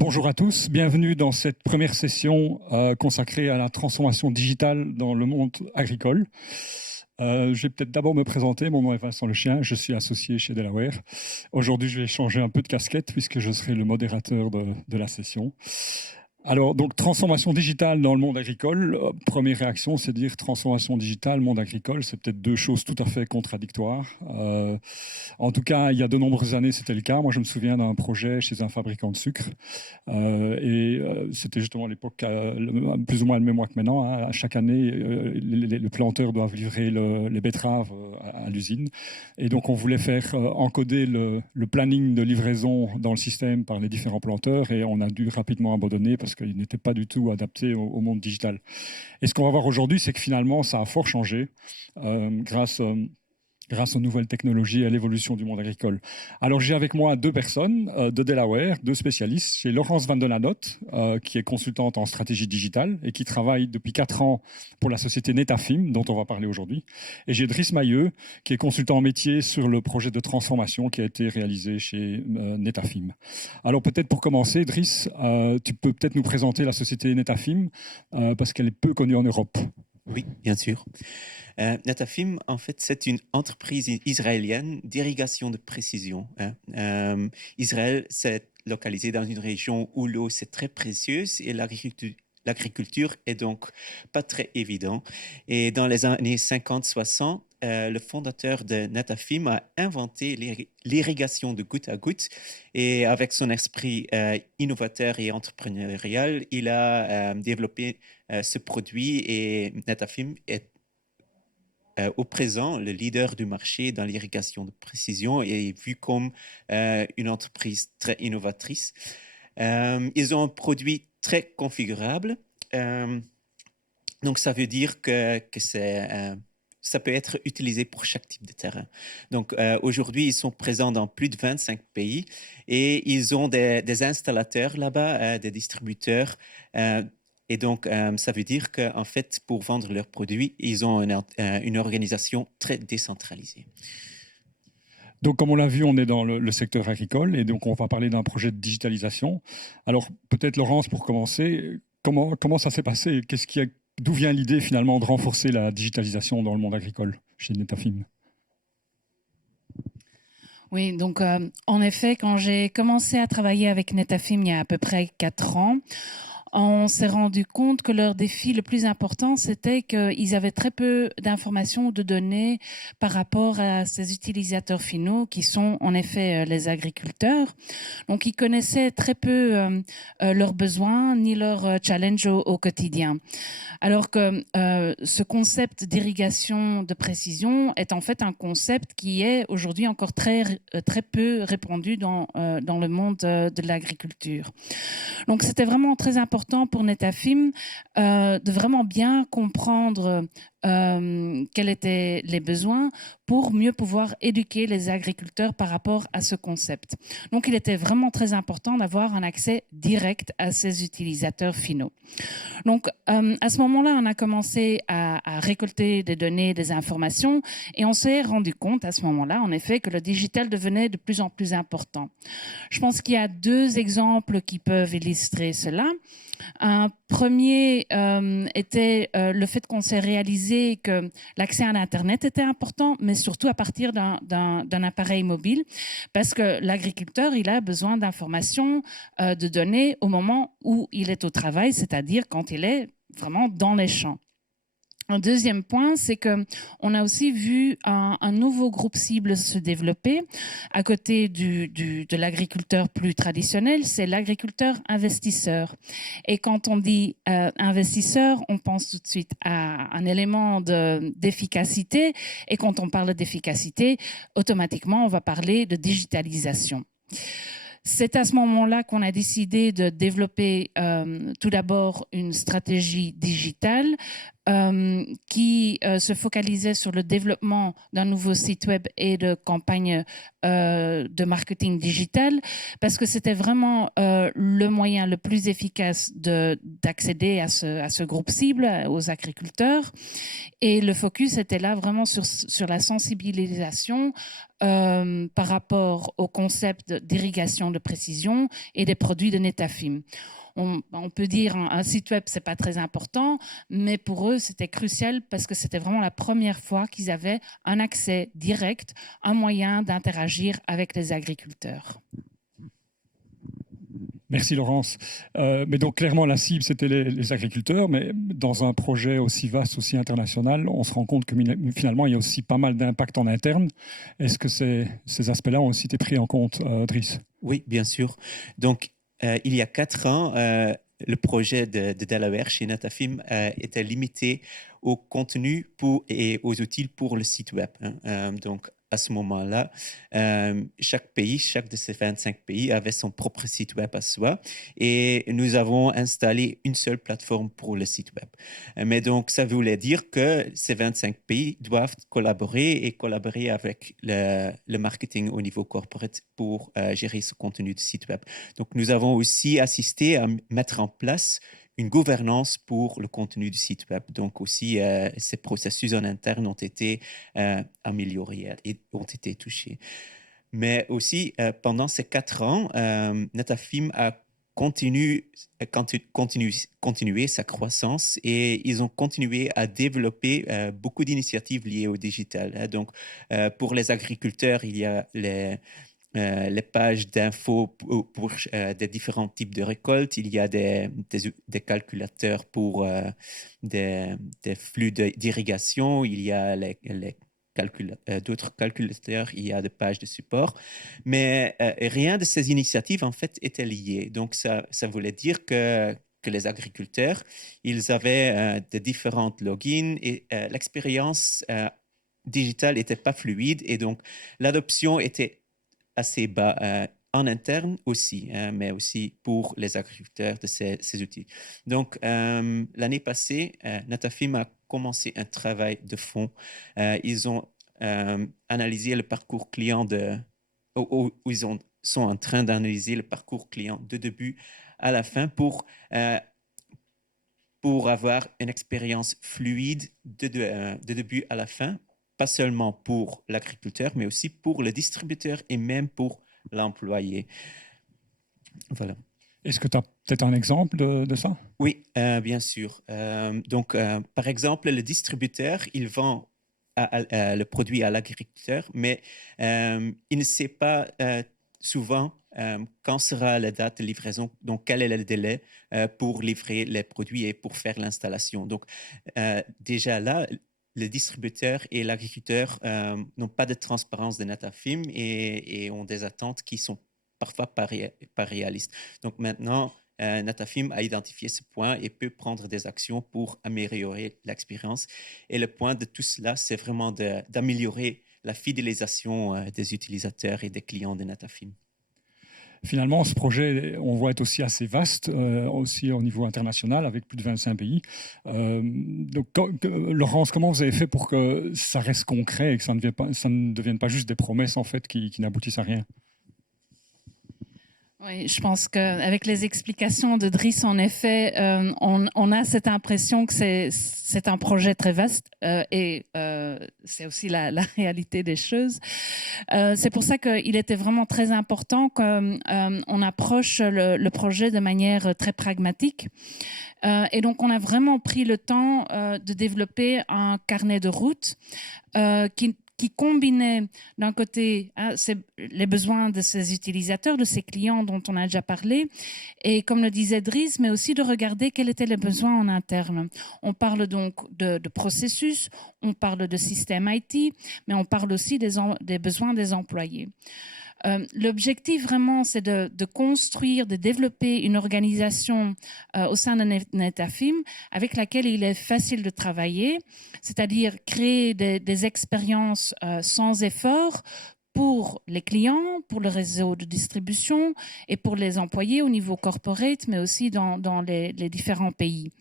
Bonjour à tous, bienvenue dans cette première session consacrée à la transformation digitale dans le monde agricole. Je vais peut-être d'abord me présenter, mon nom est Vincent Lechien, je suis associé chez Delaware. Aujourd'hui, je vais changer un peu de casquette puisque je serai le modérateur de la session. Alors, donc, transformation digitale dans le monde agricole. Première réaction, c'est dire transformation digitale, monde agricole. C'est peut-être deux choses tout à fait contradictoires. En tout cas, il y a de nombreuses années, c'était le cas. Moi, je me souviens d'un projet chez un fabricant de sucre. C'était justement à l'époque, plus ou moins le même mois que maintenant. Hein. Chaque année, les planteurs doivent livrer les betteraves à l'usine. Et donc, on voulait faire encoder le planning de livraison dans le système par les différents planteurs. Et on a dû rapidement abandonner parce qu'il n'était pas du tout adapté au monde digital. Et ce qu'on va voir aujourd'hui, c'est que finalement, ça a fort changé grâce aux nouvelles technologies et à l'évolution du monde agricole. Alors, j'ai avec moi deux personnes de Delaware, deux spécialistes. J'ai Laurence Van den Adot, qui est consultante en stratégie digitale et qui travaille depuis 4 ans pour la société Netafim, dont on va parler aujourd'hui. Et j'ai Driss Mailleux, qui est consultant en métier sur le projet de transformation qui a été réalisé chez Netafim. Alors, peut-être pour commencer, Driss, tu peux peut-être nous présenter la société Netafim, parce qu'elle est peu connue en Europe. Oui, bien sûr. Netafim, en fait, c'est une entreprise israélienne d'irrigation de précision. Israël, c'est localisé dans une région où l'eau, c'est très précieuse et l'agriculture est donc pas très évident. Et dans les années 50-60, le fondateur de Netafim a inventé l'irrigation de goutte à goutte. Et avec son esprit innovateur et entrepreneurial, il a développé ce produit et Netafim est au présent le leader du marché dans l'irrigation de précision et est vu comme une entreprise très innovatrice. Ils ont un produit très configurable. Donc, ça veut dire que ça peut être utilisé pour chaque type de terrain. Donc, aujourd'hui, ils sont présents dans plus de 25 pays et ils ont des installateurs là-bas, des distributeurs. Et donc, ça veut dire qu'en fait, pour vendre leurs produits, ils ont une organisation très décentralisée. Donc, comme on l'a vu, on est dans le secteur agricole et donc on va parler d'un projet de digitalisation. Alors, peut-être Laurence, pour commencer, comment ça s'est passé? D'où vient l'idée finalement de renforcer la digitalisation dans le monde agricole chez Netafim? Oui, donc en effet, quand j'ai commencé à travailler avec Netafim il y a à peu près 4 ans, on s'est rendu compte que leur défi le plus important, c'était qu'ils avaient très peu d'informations, de données par rapport à ces utilisateurs finaux qui sont en effet les agriculteurs. Donc, ils connaissaient très peu leurs besoins ni leurs challenges au quotidien. Alors que ce concept d'irrigation de précision est en fait un concept qui est aujourd'hui encore très peu répandu dans le monde de l'agriculture. Donc, c'était vraiment très important pour Netafim de vraiment bien comprendre quels étaient les besoins pour mieux pouvoir éduquer les agriculteurs par rapport à ce concept. Donc, il était vraiment très important d'avoir un accès direct à ces utilisateurs finaux. Donc, à ce moment-là, on a commencé à récolter des données, des informations, et on s'est rendu compte à ce moment-là, en effet, que le digital devenait de plus en plus important. Je pense qu'il y a 2 exemples qui peuvent illustrer cela. Un premier était le fait qu'on s'est réalisé que l'accès à l'Internet était important, mais surtout à partir d'un appareil mobile, parce que l'agriculteur, il a besoin d'informations, de données au moment où il est au travail, c'est-à-dire quand il est vraiment dans les champs. Un deuxième point, c'est que on a aussi vu un nouveau groupe cible se développer à côté de l'agriculteur plus traditionnel, c'est l'agriculteur investisseur. Et quand on dit investisseur, on pense tout de suite à un élément d'efficacité. Et quand on parle d'efficacité, automatiquement, on va parler de digitalisation. C'est à ce moment-là qu'on a décidé de développer tout d'abord une stratégie digitale qui se focalisait sur le développement d'un nouveau site web et de campagnes de marketing digital, parce que c'était vraiment le moyen le plus efficace d'accéder à ce groupe cible, aux agriculteurs. Et le focus était là vraiment sur la sensibilisation par rapport au concept d'irrigation de précision et des produits de Netafim. On peut dire un site web, c'est pas très important, mais pour eux, c'était crucial parce que c'était vraiment la première fois qu'ils avaient un accès direct, un moyen d'interagir avec les agriculteurs. Merci Laurence. Mais donc clairement la cible c'était les agriculteurs, mais dans un projet aussi vaste, aussi international, on se rend compte que finalement il y a aussi pas mal d'impact en interne. Est-ce que ces aspects-là ont aussi été pris en compte, Driss? Oui, bien sûr. Donc il y a 4 ans, le projet de Delaware chez Netafim était limité au contenu et aux outils pour le site web. Donc, à ce moment-là, chaque de ces 25 pays avait son propre site web à soi et nous avons installé une seule plateforme pour le site web. Mais donc, ça voulait dire que ces 25 pays doivent collaborer avec le marketing au niveau corporate pour gérer ce contenu de site web. Donc, nous avons aussi assisté à mettre en place une gouvernance pour le contenu du site web. Donc aussi, ces processus en interne ont été améliorés et ont été touchés. Mais aussi, pendant ces 4 ans, Netafim a continué sa croissance et ils ont continué à développer beaucoup d'initiatives liées au digital. Donc, pour les agriculteurs, il y a les pages d'infos pour des différents types de récoltes. Il y a des calculateurs pour des flux d'irrigation. Il y a d'autres calculateurs. Il y a des pages de support. Mais rien de ces initiatives, en fait, était lié. Donc, ça voulait dire que les agriculteurs, ils avaient de différentes logins et l'expérience digitale n'était pas fluide. Et donc, l'adoption était assez bas en interne aussi, mais aussi pour les agriculteurs de ces outils. Donc, l'année passée, Netafim a commencé un travail de fond. Ils ont analysé le parcours client sont en train d'analyser le parcours client de début à la fin pour avoir une expérience fluide de début à la fin, pas seulement pour l'agriculteur, mais aussi pour le distributeur et même pour l'employé. Voilà. Est-ce que tu as peut-être un exemple de ça? Oui, bien sûr. Donc, par exemple, le distributeur, il vend le produit à l'agriculteur, mais il ne sait pas souvent quand sera la date de livraison, donc quel est le délai pour livrer les produits et pour faire l'installation. Donc, déjà là, le distributeur et l'agriculteur n'ont pas de transparence de Netafim et ont des attentes qui sont parfois pas réalistes. Donc maintenant, Netafim a identifié ce point et peut prendre des actions pour améliorer l'expérience. Et le point de tout cela, c'est vraiment d'améliorer la fidélisation des utilisateurs et des clients de Netafim. Finalement, ce projet, on voit être aussi assez vaste, aussi au niveau international, avec plus de 25 pays. Donc, Laurence, comment vous avez fait pour que ça reste concret et que ça ne devienne pas juste des promesses en fait qui n'aboutissent à rien? Oui, je pense qu'avec les explications de Driss, en effet, on a cette impression que c'est un projet très vaste et c'est aussi la réalité des choses. C'est pour ça qu'il était vraiment très important qu'on approche le projet de manière très pragmatique. Et donc, on a vraiment pris le temps de développer un carnet de route qui combinait d'un côté les besoins de ces utilisateurs, de ces clients dont on a déjà parlé, et comme le disait Driss, mais aussi de regarder quels étaient les besoins en interne. On parle donc de processus, on parle de système IT, mais on parle aussi des besoins des employés. L'objectif vraiment, c'est de construire, de développer une organisation au sein de Netafim avec laquelle il est facile de travailler, c'est-à-dire créer des expériences sans effort pour les clients, pour le réseau de distribution et pour les employés au niveau corporate, mais aussi dans les différents pays.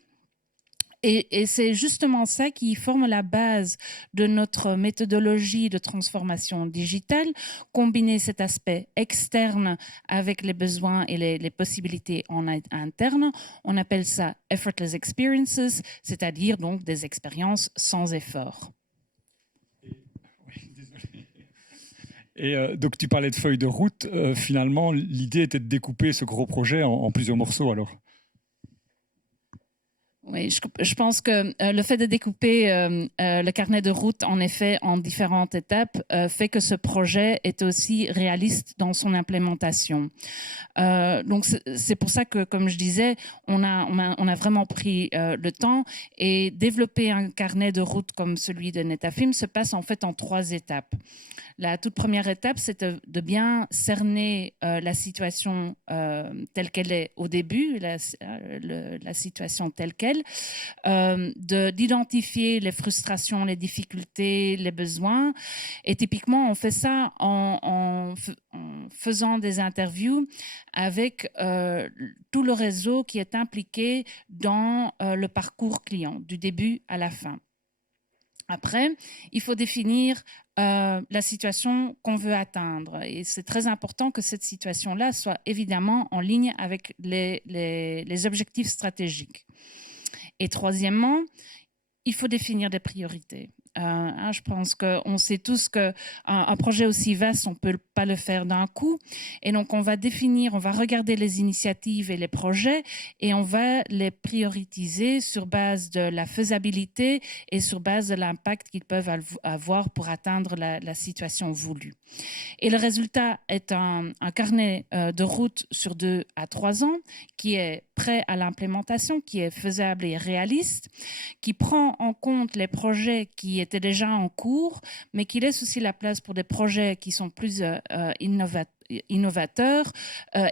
Et c'est justement ça qui forme la base de notre méthodologie de transformation digitale, combiner cet aspect externe avec les besoins et les possibilités en interne. On appelle ça effortless experiences, c'est-à-dire donc des expériences sans effort. Et donc tu parlais de feuille de route. Finalement, l'idée était de découper ce gros projet en plusieurs morceaux alors. Oui, je pense que le fait de découper le carnet de route, en effet, en différentes étapes, fait que ce projet est aussi réaliste dans son implémentation. Donc, c'est pour ça que, comme je disais, on a vraiment pris le temps et développer un carnet de route comme celui de Netafim se passe en fait en 3 étapes. La toute première étape, c'est de bien cerner la situation telle qu'elle est au début, la situation telle qu'elle, d'identifier les frustrations, les difficultés, les besoins. Et typiquement, on fait ça en faisant des interviews avec tout le réseau qui est impliqué dans le parcours client, du début à la fin. Après, il faut définir la situation qu'on veut atteindre. Et c'est très important que cette situation-là soit évidemment en ligne avec les objectifs stratégiques. Et troisièmement, il faut définir des priorités. Je pense qu'on sait tous qu'un projet aussi vaste, on ne peut pas le faire d'un coup. Et donc, on va regarder les initiatives et les projets et on va les prioriser sur base de la faisabilité et sur base de l'impact qu'ils peuvent avoir pour atteindre la situation voulue. Et le résultat est un carnet de route sur 2 à 3 ans qui est prêt à l'implémentation, qui est faisable et réaliste, qui prend en compte les projets qui étaient déjà en cours, mais qui laisse aussi la place pour des projets qui sont plus innovateurs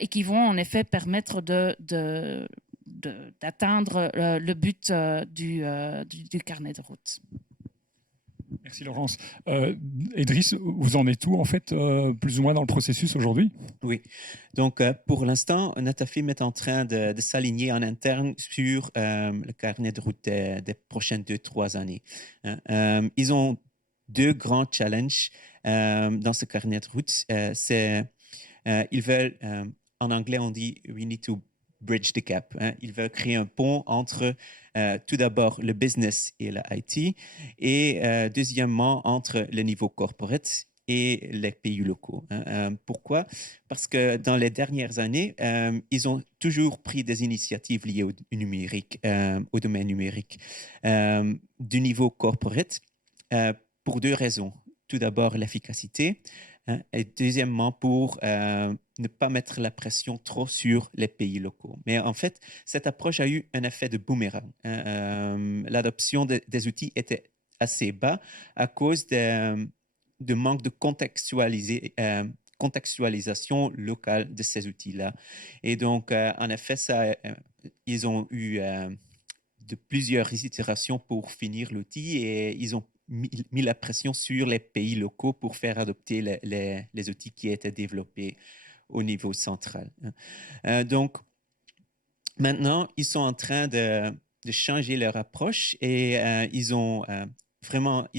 et qui vont en effet permettre d'atteindre le but du carnet de route. Merci Laurence. Idriss, vous en êtes où en fait, plus ou moins dans le processus aujourd'hui? Oui, donc pour l'instant, Netafim est en train de s'aligner en interne sur le carnet de route des prochaines 2-3 années. Ils ont 2 grands challenges dans ce carnet de route. Ils veulent, en anglais on dit « we need to bridge the gap ». Ils veulent créer un pont entre tout d'abord le business et la IT et deuxièmement entre le niveau corporate et les pays locaux. Pourquoi? Parce que dans les dernières années, ils ont toujours pris des initiatives liées au numérique, au domaine numérique, du niveau corporate, pour 2 raisons. Tout d'abord, l'efficacité, et deuxièmement, pour ne pas mettre la pression trop sur les pays locaux. Mais en fait, cette approche a eu un effet de boomerang. L'adoption des outils était assez bas à cause de manque de contextualisation locale de ces outils-là. Et donc, en effet, ils ont eu de plusieurs itérations pour finir l'outil et ils ont mis la pression sur les pays locaux pour faire adopter les outils qui étaient développés au niveau central. Donc, maintenant, ils sont en train de changer leur approche et ils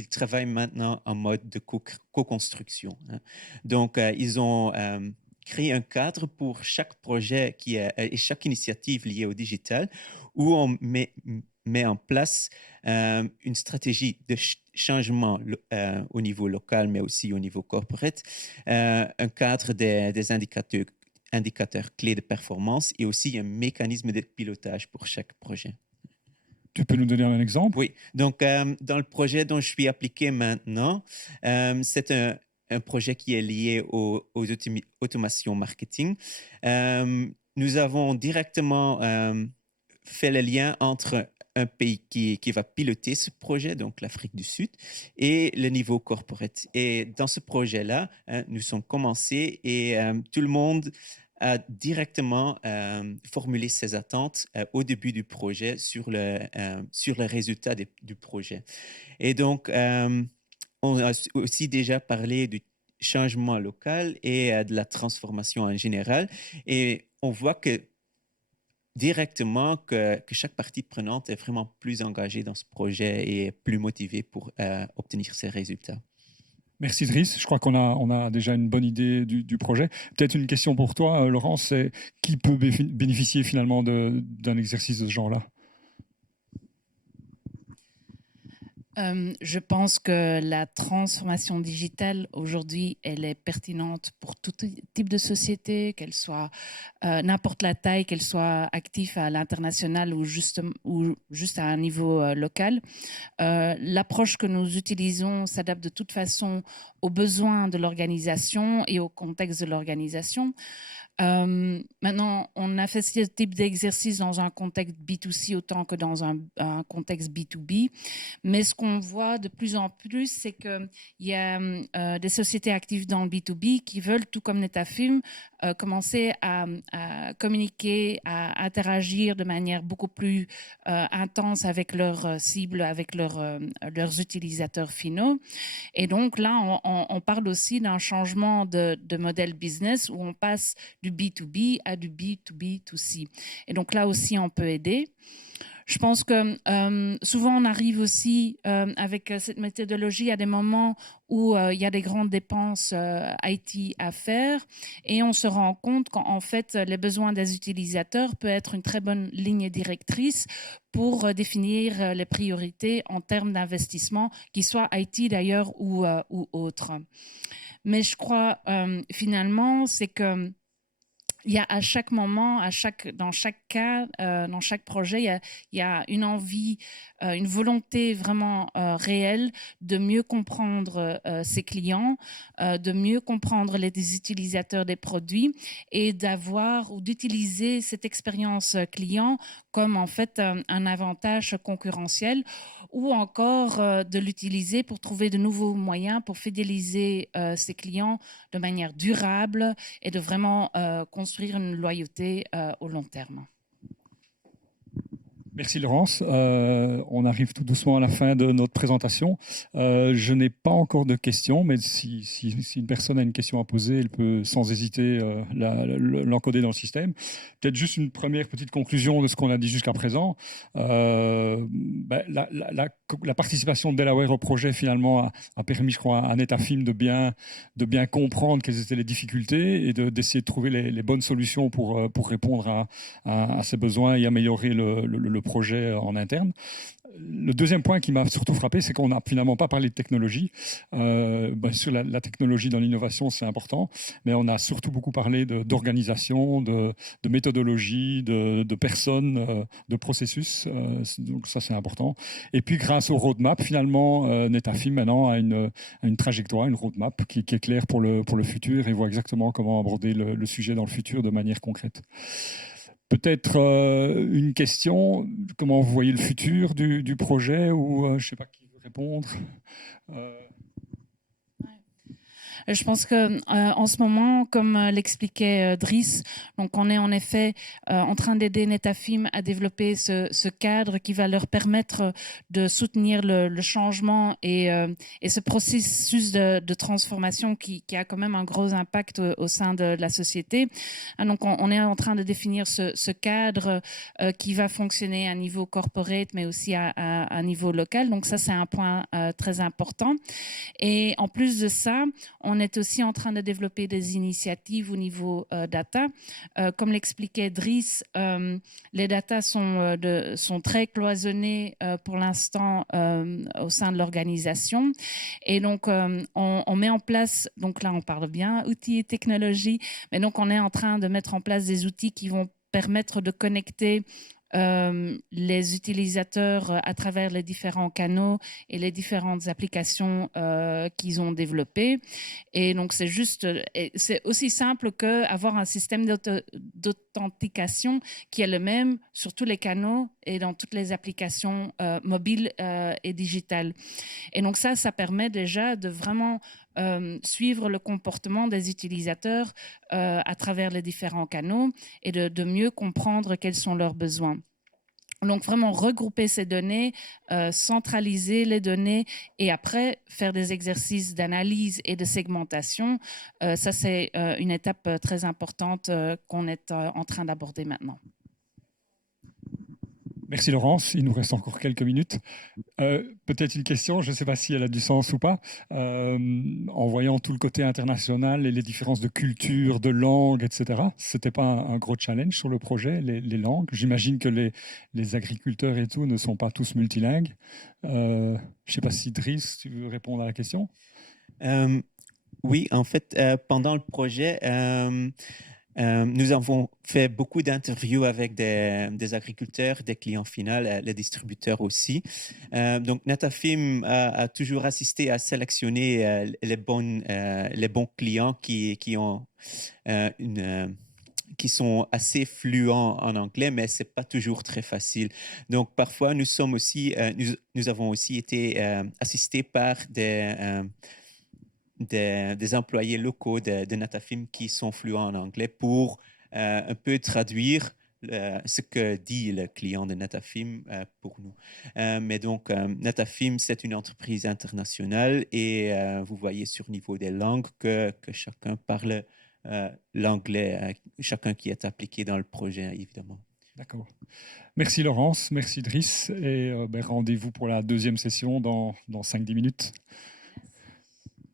travaillent maintenant en mode de co-construction. Donc, ils ont créé un cadre pour chaque projet et chaque initiative liée au digital où on met en place une stratégie de changement au niveau local, mais aussi au niveau corporate, un cadre des indicateurs clés de performance et aussi un mécanisme de pilotage pour chaque projet. Tu peux nous donner un exemple? Oui, donc dans le projet dont je suis appliqué maintenant, c'est un projet qui est lié aux automations marketing. Nous avons directement fait le lien entre un pays qui va piloter ce projet, donc l'Afrique du Sud, et le niveau corporate. Et dans ce projet-là, nous sommes commencés et tout le monde a directement formulé ses attentes au début du projet sur le résultat du projet. Et donc, on a aussi déjà parlé du changement local et de la transformation en général. Et on voit que directement que chaque partie prenante est vraiment plus engagée dans ce projet et est plus motivée pour obtenir ces résultats. Merci Driss, je crois on a déjà une bonne idée du projet. Peut-être une question pour toi, Laurence, c'est qui peut bénéficier finalement d'un exercice de ce genre-là? Je pense que la transformation digitale aujourd'hui, elle est pertinente pour tout type de société, qu'elle soit n'importe la taille, qu'elle soit active à l'international ou juste à un niveau local. L'approche que nous utilisons s'adapte de toute façon aux besoins de l'organisation et au contexte de l'organisation. Maintenant, on a fait ce type d'exercice dans un contexte B2C autant que dans un contexte B2B. Mais ce qu'on voit de plus en plus, c'est qu'il y a des sociétés actives dans le B2B qui veulent, tout comme Netafim, commencer à communiquer, à interagir de manière beaucoup plus intense avec leurs cibles, avec leurs utilisateurs finaux. Et donc là, on parle aussi d'un changement de modèle business où on passe du B2B à du B2B2C. Et donc là aussi, on peut aider. Je pense que souvent, on arrive aussi avec cette méthodologie à des moments où il y a des grandes dépenses IT à faire et on se rend compte qu'en fait, les besoins des utilisateurs peut être une très bonne ligne directrice pour définir les priorités en termes d'investissement, qu'ils soient IT d'ailleurs ou autres. Mais je crois finalement, c'est que il y a à chaque moment, dans chaque cas, dans chaque projet, il y a une envie, une volonté vraiment réelle de mieux comprendre ses clients, de mieux comprendre les utilisateurs des produits et d'avoir ou d'utiliser cette expérience client comme en fait un avantage concurrentiel ou encore de l'utiliser pour trouver de nouveaux moyens pour fidéliser ses clients de manière durable et de vraiment construire une loyauté au long terme. Merci Laurence. On arrive tout doucement à la fin de notre présentation. Je n'ai pas encore de questions, mais si une personne a une question à poser, elle peut sans hésiter l'encoder dans le système. Peut-être juste une première petite conclusion de ce qu'on a dit jusqu'à présent. La participation de Delaware au projet finalement a permis, je crois, à Netafim de bien comprendre quelles étaient les difficultés et d'essayer de trouver les bonnes solutions pour répondre à ces besoins et améliorer le projet en interne. Le deuxième point qui m'a surtout frappé, c'est qu'on n'a finalement pas parlé de technologie. Sur la technologie dans l'innovation, c'est important, mais on a surtout beaucoup parlé d'organisation, de méthodologie, de personnes, de processus. Donc ça, c'est important. Et puis, grâce au roadmap, finalement, Netafim maintenant a une trajectoire, une roadmap qui est claire pour le futur et voit exactement comment aborder le sujet dans le futur de manière concrète. Peut-être une question, comment vous voyez le futur du projet ou je ne sais pas qui veut répondre. Je pense que en ce moment, comme l'expliquait Driss, donc on est en effet en train d'aider Netafim à développer ce cadre qui va leur permettre de soutenir le changement et ce processus de transformation qui a quand même un gros impact au sein de la société. Donc on est en train de définir ce cadre qui va fonctionner à niveau corporate, mais aussi à niveau local. Donc ça, c'est un point très important. Et en plus de ça, on est aussi en train de développer des initiatives au niveau data. Comme l'expliquait Driss, les data sont très cloisonnés pour l'instant au sein de l'organisation. Et donc, on met en place, donc là, on parle bien outils et technologies, mais donc on est en train de mettre en place des outils qui vont permettre de connecter les utilisateurs à travers les différents canaux et les différentes applications qu'ils ont développées. Et donc, c'est aussi simple qu'avoir un système d'authentification qui est le même sur tous les canaux et dans toutes les applications mobiles et digitales. Et donc ça permet déjà de vraiment suivre le comportement des utilisateurs à travers les différents canaux et de mieux comprendre quels sont leurs besoins. Donc vraiment regrouper ces données, centraliser les données et après faire des exercices d'analyse et de segmentation. Ça, c'est une étape très importante qu'on est en train d'aborder maintenant. Merci Laurence, il nous reste encore quelques minutes. Peut-être une question, je ne sais pas si elle a du sens ou pas. En voyant tout le côté international et les différences de culture, de langue, etc., ce n'était pas un gros challenge sur le projet, les langues? J'imagine que les agriculteurs et tout ne sont pas tous multilingues. Je ne sais pas si Driss, tu veux répondre à la question? Oui, en fait, pendant le projet, nous avons fait beaucoup d'interviews avec des agriculteurs, des clients finaux, les distributeurs aussi. Donc, Netafim a toujours assisté à sélectionner les bons clients qui ont qui sont assez fluents en anglais, mais c'est pas toujours très facile. Donc, parfois, nous avons aussi été assistés par des employés locaux de Netafim qui sont fluents en anglais pour un peu traduire ce que dit le client de Netafim pour nous. Mais donc, Netafim, c'est une entreprise internationale et vous voyez sur le niveau des langues que chacun parle l'anglais, chacun qui est appliqué dans le projet, évidemment. D'accord. Merci Laurence, merci Driss, et rendez-vous pour la deuxième session dans 5-10 minutes.